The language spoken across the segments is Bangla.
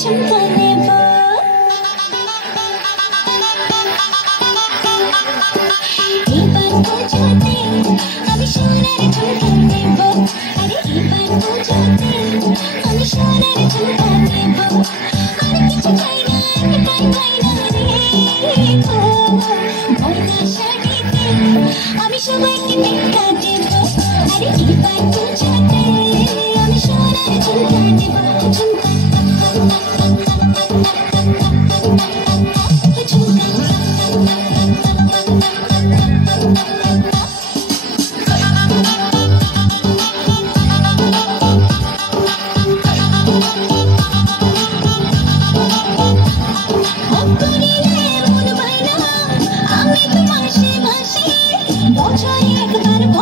ঝুমকা নেব এবার পুজোতে আমি সোনার ঝুমকা নেব আরে এবার পুজোতে আমি সোনার ঝুমকা নেব আর কিছু চাই না একটাই বায়না রে ময়না শাড়িতে আমি সবাইকে টেক্কা দেব আরে এবার পুজোতে আমি সোনার ঝুমকা নেব ঝুমকা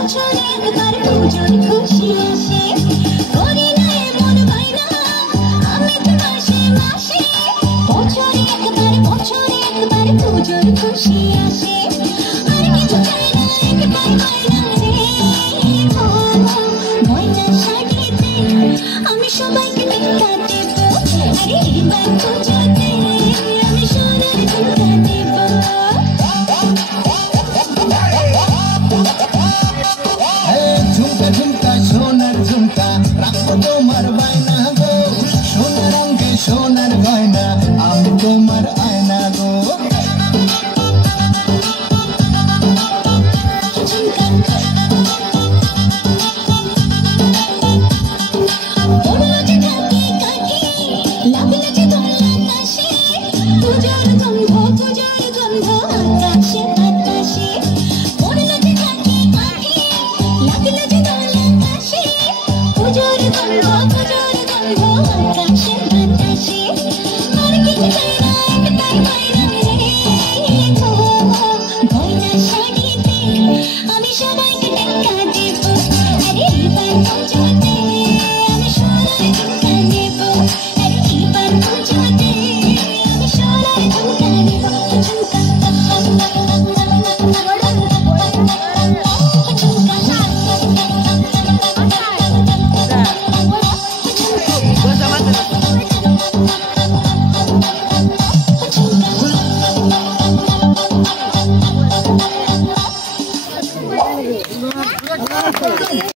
বছরে একবার পুজোর খুশি আসে করি না এমন বাইনা আমি তো মাসে মাসে বছরে একবার পুজোর খুশি আসে আর কিছু চাই না একটাই বাইনা রে ময়না শাড়িতে আমি সবাইকে টেক্কা দেব আরে এবার পুজোতে